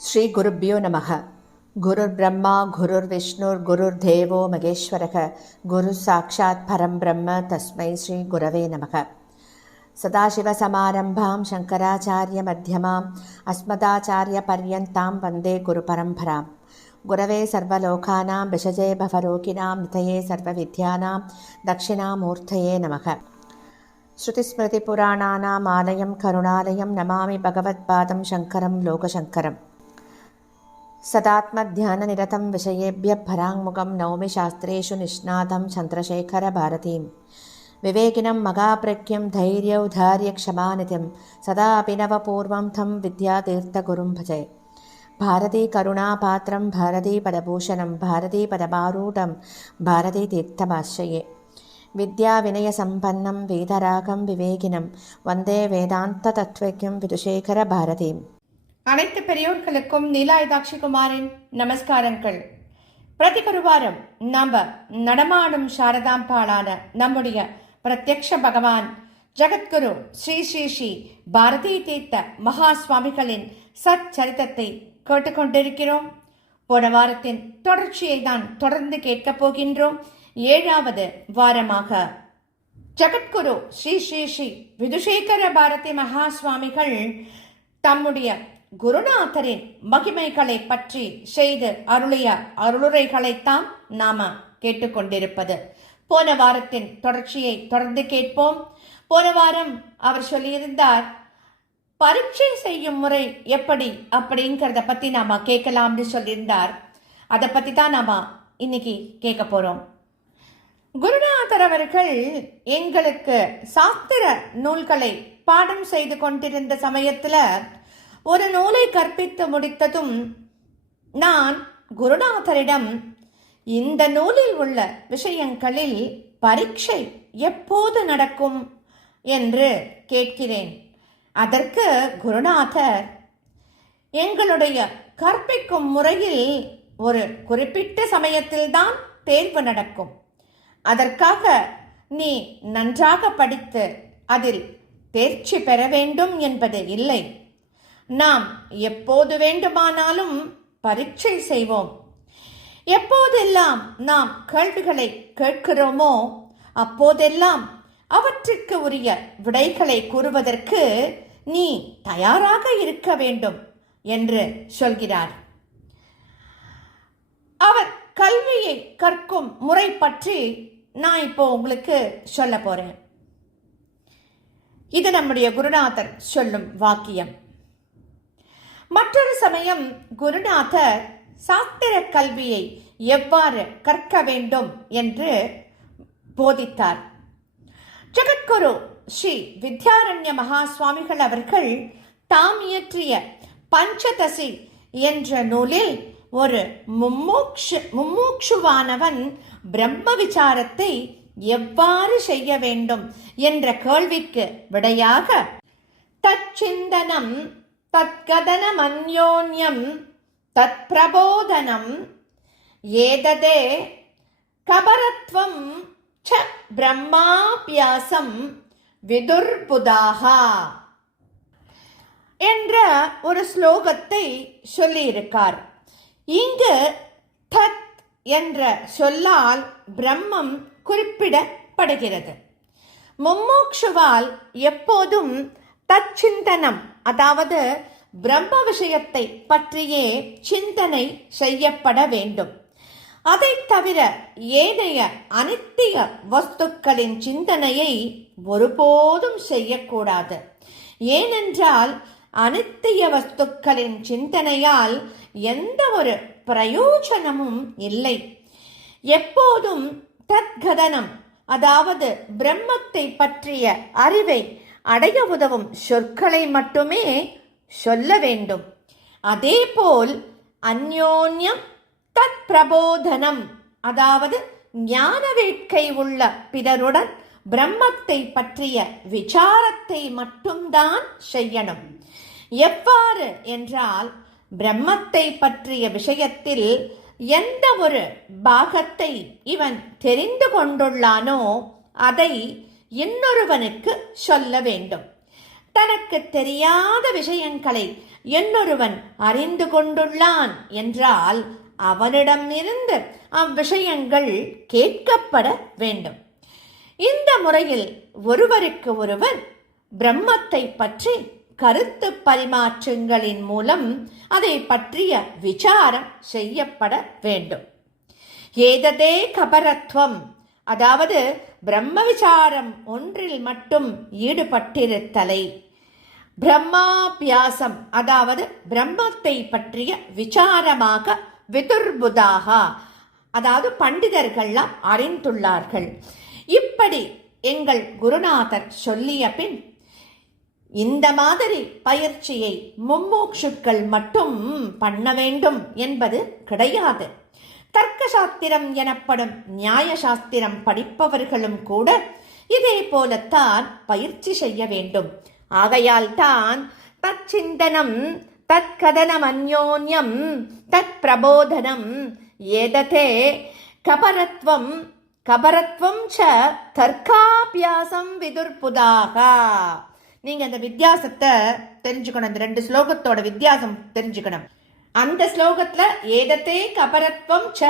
ஸ்ரீ குருப்யோ நமக. குருர் பிரம்மா குருர் விஷ்ணுர் குருர் தேவோ மகேஸ்வரக குரு சாட்சாத் பரம் பிரம்ம தஸ்மை ஸ்ரீ குரவே நமக. சதாசிவசமாரம்பாம் சங்கராச்சாரிய மத்தியமாம் அஸ்மதாச்சாரிய பர்யந்தாம் வந்தே குரு பரம்பராம். குரவே சர்வலோகானாம் விஷஜே பவரோகிணாம் நிதயே சர்வவித்யானாம் தட்சிணாமூர்த்தயே நமக. ஸ்ருதிஸ்மிருதிபுராணானாம் ஆலயம் கருணாலயம் நமாமி பகவத்பாதம் சங்கரம் லோகசங்கரம். சதாத்மத்யானநிரதம் விஷயேபிய பராங்முகம் நௌமி சாஸ்திரேஷு நிஷ்ணாதம் சந்திரசேகர பாரதீம். விவேகினம் மகாப்ரக்யம் தைரியௌதாரிய க்ஷமாநிதிம் சதா அபிநவபூர்வம் தம் வித்யாதீர்த்தகுரும் பஜே. பாரதி கருணாபாத்திரம் பாரதி பதபூஷணம் பாரதி பதபாரூடம் பாரதி தீர்த்தமாஸ்ரயே. வித்யா வினய சம்பன்னம் வேதராகம் விவேகினம் வந்தே வேதாந்த தத்வக்யம் விதுஷேகர பாரதீம். அனைத்து பெரியோர்களுக்கும் நீலாயுதாட்சி குமாரின் நமஸ்காரங்கள். பிரதி குருவாரம் நம்ம நடமாடும் சாரதாம்பாளான நம்முடைய பிரத்யக்ஷ பகவான் ஜகத்குரு ஸ்ரீ ஸ்ரீ ஸ்ரீ பாரதி தீர்த்த மகா சுவாமிகளின் சச்சரித்தத்தை கேட்டுக்கொண்டிருக்கிறோம். போன வாரத்தின் தொடர்ச்சியை தான் தொடர்ந்து கேட்கப் போகின்றோம். 7வது வாரமாக ஜகத்குரு ஸ்ரீ ஸ்ரீ ஸ்ரீ விதுஷேகர பாரதி மகா சுவாமிகள் தம்முடைய குருநாதரின் மகிமைகளை பற்றி செய்து அருளிய அருளுரைகளைத்தான் நாம கேட்டுக்கொண்டிருப்பது. போன வாரத்தின் தொடர்ச்சியை தொடர்ந்து கேட்போம். போன வாரம் அவர் சொல்லியிருந்தார், பரீட்சை செய்யும் முறை எப்படி அப்படிங்கிறத பத்தி நாம கேட்கலாம்னு சொல்லியிருந்தார். அதை பத்தி தான் நாம இன்னைக்கு கேட்க போறோம். குருநாதர் அவர்கள் எங்களுக்கு சாஸ்திர நூல்களை பாடம் செய்து கொண்டிருந்த சமயத்துல ஒரு நூலை கற்பித்து முடித்ததும் நான் குருநாதரிடம், இந்த நூலில் உள்ள விஷயங்களில் பரீட்சை எப்போது நடக்கும் என்று கேட்கிறேன். அதற்கு குருநாதர், எங்களுடைய கற்பிக்கும் முறையில் ஒரு குறிப்பிட்ட சமயத்தில்தான் தேர்வு நடக்கும். அதற்காக நீ நன்றாக படித்து அதில் தேர்ச்சி பெற வேண்டும் என்பது இல்லை. நாம் எப்போது வேண்டுமானாலும் பரீட்சை செய்வோம். எப்போதெல்லாம் நாம் கேள்விகளை கேட்கிறோமோ அப்போதெல்லாம் அவற்றிற்கு உரிய விடைகளை கூறுவதற்கு நீ தயாராக இருக்க வேண்டும் என்று சொல்கிறார். அவர் கல்வியை கற்கும் முறை பற்றி நான் இப்போ உங்களுக்கு சொல்ல போறேன். இது நம்முடைய குருநாதர் சொல்லும் வாக்கியம். மற்றொரு சமயம் குருநாதர் சாஸ்திர கல்வியை எவ்வாறு கற்க வேண்டும் என்று போதித்தார். ஜகத்குரு ஸ்ரீ வித்யாரண்ய மகா சுவாமிகள் அவர்கள் தாம் இயற்றிய பஞ்சதசி என்ற நூலில் ஒரு மும்மூக்ஷுவானவன் பிரம்ம விசாரத்தை எவ்வாறு செய்ய வேண்டும் என்ற கேள்விக்கு விடையாக தச்சிந்தனம் தத்கதனமன்யோன்யம் தத் பிரபோதனம் ஏததே கபரத்வம் ச பிரம்மாபியாசம் விதுர்புதாஹா என்ற ஒரு ஸ்லோகத்தை சொல்லியிருக்கார். இங்கு தத் என்ற சொல்லால் பிரம்மம் குறிப்பிடப்படுகிறது. மும்மோக்ஷுவால் எப்போதும் தச்சிந்தனம், அதாவது பிரம்ம விஷயத்தை பற்றியே சிந்தனை செய்யப்பட வேண்டும். அதை தவிர ஏனைய அனித்திய வஸ்துக்களின் சிந்தனையை ஒருபோதும் செய்யக்கூடாது. ஏனென்றால் அனித்திய வஸ்துக்களின் சிந்தனையால் எந்த ஒரு பிரயோஜனமும் இல்லை. எப்போதும் தத்கதனம், அதாவது பிரம்மத்தை பற்றிய அறிவை அடைய உதவும் சொற்களை மட்டுமே சொல்ல வேண்டும். அதேபோல் அந்யோன்யம் தத் பிரபோதனம், அதாவது ஞான வேட்கை உள்ள பிறருடன் பிரம்மத்தை பற்றிய விசாரத்தை மட்டும்தான் செய்யணும். எவ்வாறு என்றால், பிரம்மத்தை பற்றிய விஷயத்தில் எந்த ஒரு பாகத்தை இவன் தெரிந்து கொண்டுள்ளானோ அதை இன்னொருவனுக்கு சொல்ல வேண்டும். தனக்கு தெரியாத விஷயங்களை இன்னொருவன் அறிந்து கொண்டுள்ளான் என்றால் அவனிடமிருந்து அவ்விஷயங்கள் கேட்கப்பட வேண்டும். இந்த முறையில் ஒருவருக்கு ஒருவர் பிரம்மத்தை பற்றி கருத்து பரிமாற்றங்களின் மூலம் அதை பற்றிய விசாரம் செய்யப்பட வேண்டும். ஏததே கபரத்வம், அதாவது பிரம்ம விசாரம் ஒன்றில் மட்டும் ஈடுபட்டிருத்தலை, பிரம்மாபியாசம், அதாவது பிரம்மத்தை பற்றிய விசாரமாக விதுர்புதாக, அதாவது பண்டிதர்கள்லாம் அறிந்துள்ளார்கள். இப்படி எங்கள் குருநாதர் சொல்லிய பின் இந்த மாதிரி பயிற்சியை மும்மோக்ஷுக்கள் மட்டும் பண்ண வேண்டும் என்பது கிடையாது. தர்க்க சாஸ்திரம் எனப்படும் நியாய சாஸ்திரம் படிப்பவர்களும் கூட இதே போலத்தான் பயிற்சி செய்ய வேண்டும். ஆகையால் தான் தத் சிந்தனம், தத் கதனம், அந்யோன்யம் தத் பிரபோதனம், ஏததே கபரத்வம், கபரத்வம் ச தர்க்காபியாசம் விதுர்புதாக. நீங்க அந்த வித்தியாசத்தை தெரிஞ்சுக்கணும். இந்த 2 ஸ்லோகத்தோட வித்தியாசம் தெரிஞ்சுக்கணும். அந்த ஸ்லோகத்துல ஏதத்தே கபரத்வம் ச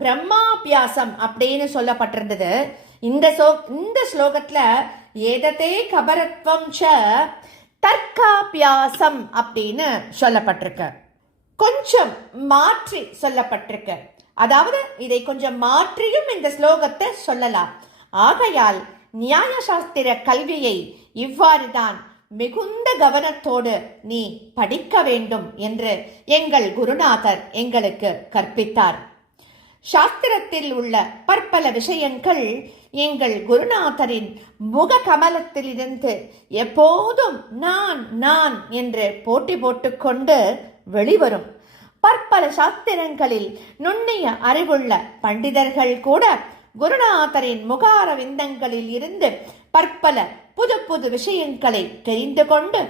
பிரம்மாபியாசம் அப்படின்னு சொல்லப்பட்டிருந்தது. இந்த ஸ்லோகத்துல ஏதத்தே கபரத்வம் ச தர்க்காபியாசம் அப்படின்னு சொல்லப்பட்டிருக்கு. கொஞ்சம் மாற்றி சொல்லப்பட்டிருக்கு. அதாவது இதை கொஞ்சம் மாற்றியும் இந்த ஸ்லோகத்தை சொல்லலாம். ஆகையால் நியாய சாஸ்திர கல்வியை இவ்வாறுதான் மிகுந்த கவனத்தோடு நீ படிக்க வேண்டும் என்று எங்கள் குருநாதர் எங்களுக்கு கற்பித்தார். சாஸ்திரத்தில் உள்ள பற்பல விஷயங்கள் எங்கள் குருநாதரின் முக கமலத்திலிருந்து எப்போதும் நான் நான் என்று போட்டி போட்டுக்கொண்டு வெளிவரும். பற்பல சாஸ்திரங்களில் நுண்ணிய அறிவுள்ள பண்டிதர்கள் கூட குருநாதரின் முகார விந்தங்களில் இருந்து பற்பல புது புது விஷயங்களை தெரிந்து கொண்டு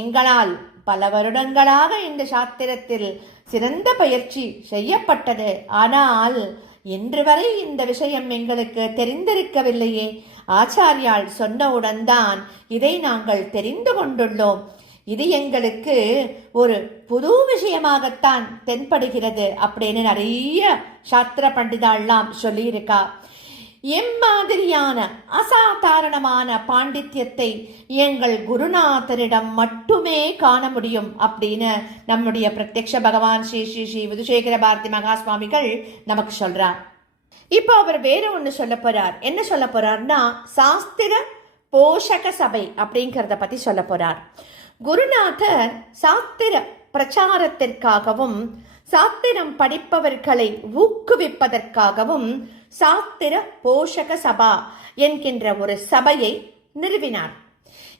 எங்களால் பல வருடங்களாக இந்த சாஸ்திரத்தில் சிறந்த பயிற்சி செய்யப்பட்டது. ஆனால் இன்று வரை இந்த விஷயம் எங்களுக்கு தெரிந்திருக்கவில்லையே. ஆச்சாரியால் சொன்னவுடன் தான் இதை நாங்கள் தெரிந்து கொண்டுள்ளோம். இது எங்களுக்கு ஒரு புது விஷயமாகத்தான் தென்படுகிறது அப்படின்னு நிறைய சாஸ்திர பண்டிதாள்லாம் சொல்லியிருக்கா. எம்மாதிரியான அசாதாரணமான பாண்டித்யத்தை எங்கள் குருநாதரிடம் மட்டுமே காண முடியும் அப்படின்னு நம்முடைய பிரத்யக்ஷ பகவான் ஸ்ரீ ஸ்ரீ ஸ்ரீ விதுசேகர பாரதி மகா சுவாமிகள் நமக்கு சொல்றார். இப்போ அவர் வேற ஒன்று சொல்ல போறார். என்ன சொல்ல போறார்னா, சாஸ்திர போஷக சபை அப்படிங்கிறத பத்தி சொல்ல போறார். குருநாதர் சாஸ்திர பிரச்சாரத்திற்காகவும் சாஸ்திரம் படிப்பவர்களை ஊக்குவிப்பதற்காகவும் சாஸ்திர போஷக சபா என்கின்ற ஒரு சபையை நிறுவினார்.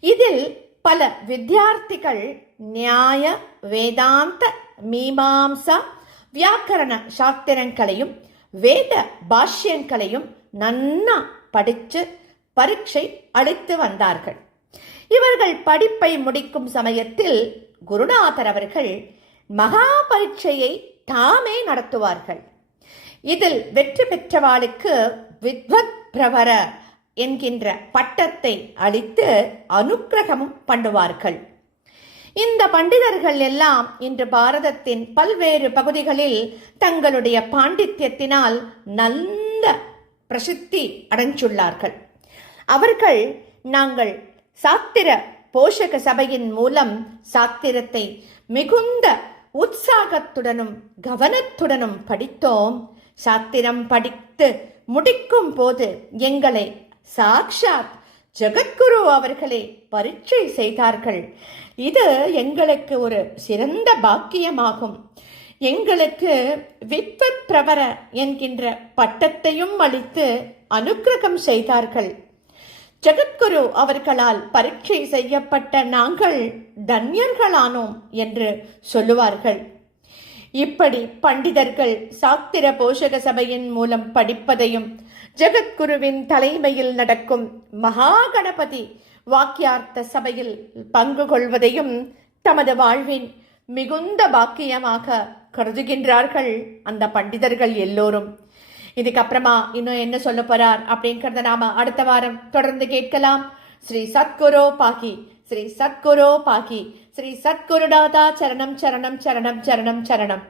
இதில் பல வித்தியார்த்திகள் நியாய, வேதாந்த, மீமாம்சா, வியாக்கரண சாஸ்திரங்களையும் வேத பாஷ்யங்களையும் நன்னா படித்து பரீட்சை அளித்து வந்தார்கள். இவர்கள் படிப்பை முடிக்கும் சமயத்தில் குருநாதர் அவர்கள் மகா பரீட்சையை தாமே நடத்துவார்கள். இதில் வெற்றி பெற்றவாளுக்கு வித்வத் பிரவர என்கின்ற பட்டத்தை அளித்து அனுக்கிரகமும் பண்ணுவார்கள். இந்த பண்டிதர்கள் எல்லாம் இன்று பாரதத்தின் பல்வேறு பகுதிகளில் தங்களுடைய பாண்டித்யத்தினால் நல்ல பிரசித்தி அடைந்துள்ளார்கள். அவர்கள் நாங்கள் சாஸ்திர போஷக சபையின் மூலம் சாஸ்திரத்தை மிகுந்த உற்சாகத்துடனும் கவனத்துடனும் படித்தோம். சாஸ்திரம் படித்து முடிக்கும் போது எங்களை சாக்ஷாத் ஜெகத்குரு அவர்களே பரீட்சை செய்தார்கள். இது எங்களுக்கு ஒரு சிறந்த பாக்கியமாகும். எங்களுக்கு வித்வத் பிரவர என்கின்ற பட்டத்தையும் அளித்து அனுக்கிரகம் செய்தார்கள். ஜெகத்குரு அவர்களால் பரீட்சை செய்யப்பட்ட நாங்கள் தன்யர்களானோம் என்று சொல்லுவார்கள். இப்படி பண்டிதர்கள் சாஸ்திர போஷக சபையின் மூலம் படிப்பதையும் ஜெகத்குருவின் தலைமையில் நடக்கும் மகாகணபதி வாக்கியார்த்த சபையில் பங்கு கொள்வதையும் தமது வாழ்வின் மிகுந்த பாக்கியமாக கருதுகின்றார்கள் அந்த பண்டிதர்கள் எல்லோரும். இதுக்கப்புறமா இன்னும் என்ன சொல்ல போறார் அப்படிங்கறத நாம அடுத்த வாரம் தொடர்ந்து கேட்கலாம். ஸ்ரீ சத்குரு பாகி ஸ்ரீ சத்குரு பாக்கி. ஸ்ரீ சத்குருநாதா சரணம் சரணம் சரணம் சரணம் சரணம்.